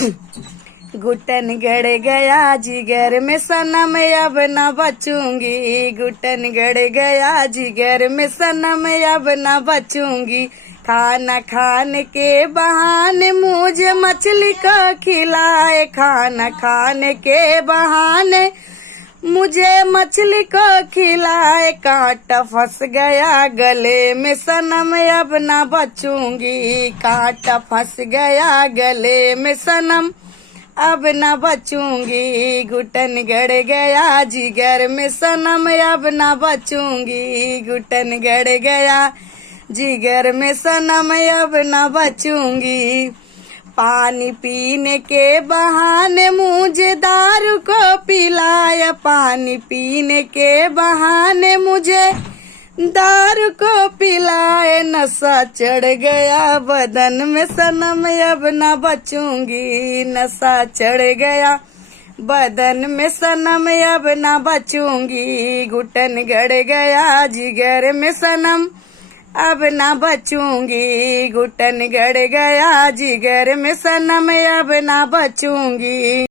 घुटन गड़ गया जिगर में सनम अब न बचूंगी, घुटन गड़ गया जिगर में सनम अब न बचूंगी। खाना खाने के बहाने मुझे मछली को खिलाए, खाना खाने के बहाने मुझे मछली को खिलाए। कांटा फंस गया गले में सनम अब न बचूंगी, कांटा फंस गया गले में सनम अब न बचूंगी। घुटन गड़ गया जिगर में सनम अब न बचूंगी, घुटन गड़ गया जिगर में सनम अब न बचूंगी। पानी पीने के बहाने मुझे दारू को पिलाया, पानी पीने के बहाने मुझे दारू को पिलाए। नशा चढ़ गया बदन में सनम अब न बचूंगी, नशा चढ़ गया बदन में सनम अब न बचूंगी। घुटन गड़ गया जिगर में सनम अब न बचूंगी, घुटन गड़ गया जिगर में सनम अब न बचूंगी।